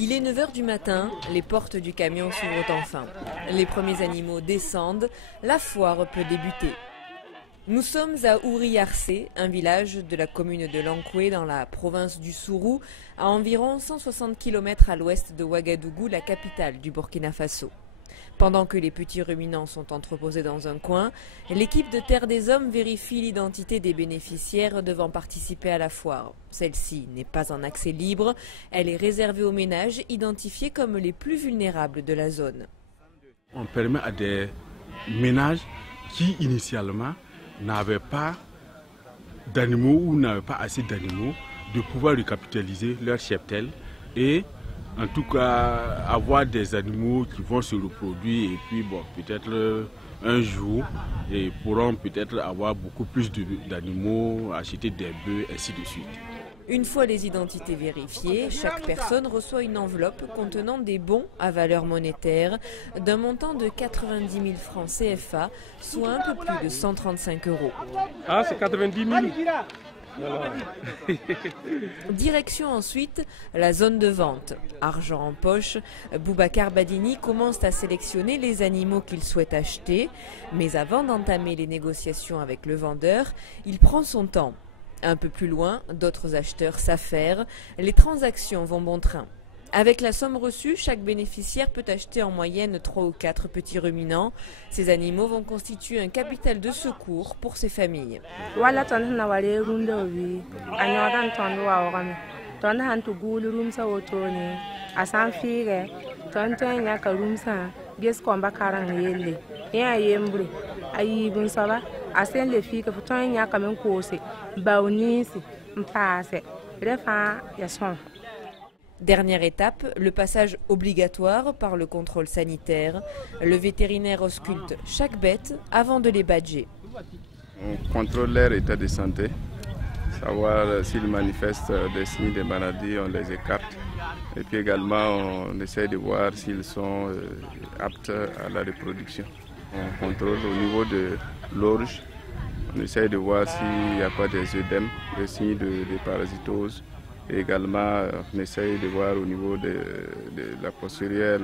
Il est 9 h du matin, les portes du camion s'ouvrent enfin. Les premiers animaux descendent, la foire peut débuter. Nous sommes à Ouriarse, un village de la commune de Lankoué dans la province du Sourou, à environ 160 km à l'ouest de Ouagadougou, la capitale du Burkina Faso. Pendant que les petits ruminants sont entreposés dans un coin, l'équipe de Terre des Hommes vérifie l'identité des bénéficiaires devant participer à la foire. Celle-ci n'est pas en accès libre, elle est réservée aux ménages identifiés comme les plus vulnérables de la zone. On permet à des ménages qui initialement n'avaient pas d'animaux ou n'avaient pas assez d'animaux de pouvoir recapitaliser leur cheptel et en tout cas avoir des animaux qui vont se reproduire et puis bon, peut-être un jour et pourront peut-être avoir beaucoup plus d'animaux, acheter des bœufs, ainsi de suite. Une fois les identités vérifiées, chaque personne reçoit une enveloppe contenant des bons à valeur monétaire d'un montant de 90 000 francs CFA, soit un peu plus de 135 €. Ah, c'est 90 000. Direction ensuite la zone de vente. Argent en poche, Boubacar Badini commence à sélectionner les animaux qu'il souhaite acheter. Mais avant d'entamer les négociations avec le vendeur, il prend son temps. Un peu plus loin, d'autres acheteurs s'affairent. Les transactions vont bon train. Avec la somme reçue, chaque bénéficiaire peut acheter en moyenne 3 ou 4 petits ruminants. Ces animaux vont constituer un capital de secours pour ces familles. Dernière étape, le passage obligatoire par le contrôle sanitaire. Le vétérinaire ausculte chaque bête avant de les badger. On contrôle leur état de santé, savoir s'ils manifestent des signes de maladie, on les écarte. Et puis également, on essaie de voir s'ils sont aptes à la reproduction. On contrôle au niveau de l'orge, on essaie de voir s'il n'y a pas des œdèmes, des signes de parasitose. Et également, on essaye de voir au niveau de la postérieur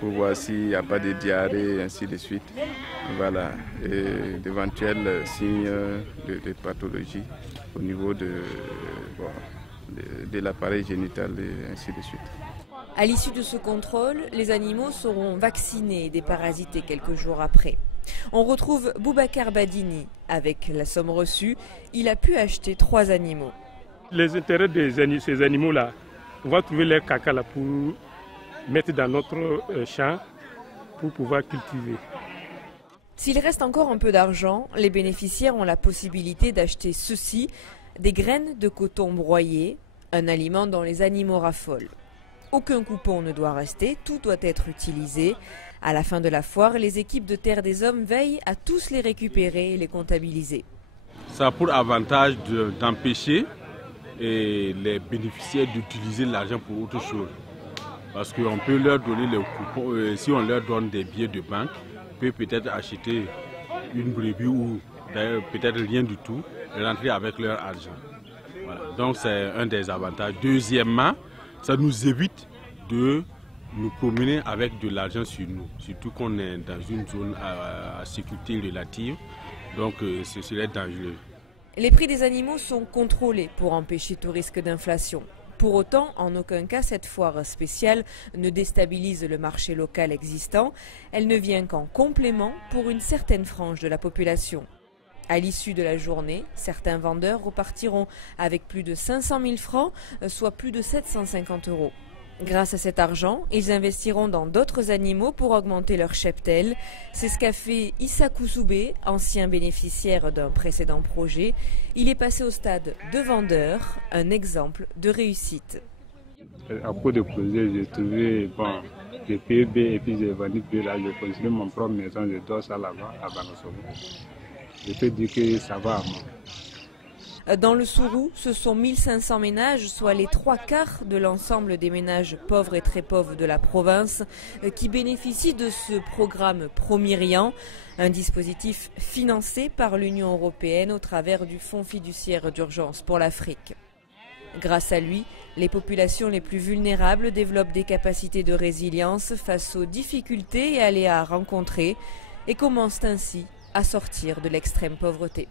pour voir s'il n'y a pas de diarrhée et ainsi de suite. Voilà. Et d'éventuels signes de pathologie au niveau de l'appareil génital et ainsi de suite. À l'issue de ce contrôle, les animaux seront vaccinés et déparasités quelques jours après. On retrouve Boubacar Badini. Avec la somme reçue, il a pu acheter 3 animaux. Les intérêts de ces animaux-là, on va trouver leur caca là pour mettre dans notre champ pour pouvoir cultiver. S'il reste encore un peu d'argent, les bénéficiaires ont la possibilité d'acheter ceci, des graines de coton broyées, un aliment dont les animaux raffolent. Aucun coupon ne doit rester, tout doit être utilisé. À la fin de la foire, les équipes de Terre des Hommes veillent à tous les récupérer et les comptabiliser. Ça a pour avantage d'empêcher les bénéficiaires d'utiliser l'argent pour autre chose. Parce qu'on peut leur donner les coupons, si on leur donne des billets de banque, on peut peut-être acheter une brebis ou d'ailleurs peut-être rien du tout et rentrer avec leur argent. Voilà. Donc c'est un des avantages. Deuxièmement, ça nous évite de nous promener avec de l'argent sur nous, surtout qu'on est dans une zone à sécurité relative, donc ce serait dangereux. Les prix des animaux sont contrôlés pour empêcher tout risque d'inflation. Pour autant, en aucun cas, cette foire spéciale ne déstabilise le marché local existant. Elle ne vient qu'en complément pour une certaine frange de la population. À l'issue de la journée, certains vendeurs repartiront avec plus de 500 000 francs, soit plus de 750 €. Grâce à cet argent, ils investiront dans d'autres animaux pour augmenter leur cheptel. C'est ce qu'a fait Issa Koussoubé, ancien bénéficiaire d'un précédent projet. Il est passé au stade de vendeur, un exemple de réussite. À cause de projet, j'ai trouvé des PB et puis j'ai vendu plus là, j'ai construit mon propre maison, je dors ça là-bas, à Banosovo. Je peux dire que ça va à moi. Dans le Sourou, ce sont 1500 ménages, soit les 3/4 de l'ensemble des ménages pauvres et très pauvres de la province, qui bénéficient de ce programme Promirian, un dispositif financé par l'Union européenne au travers du Fonds fiduciaire d'urgence pour l'Afrique. Grâce à lui, les populations les plus vulnérables développent des capacités de résilience face aux difficultés et aléas rencontrés et commencent ainsi à sortir de l'extrême pauvreté.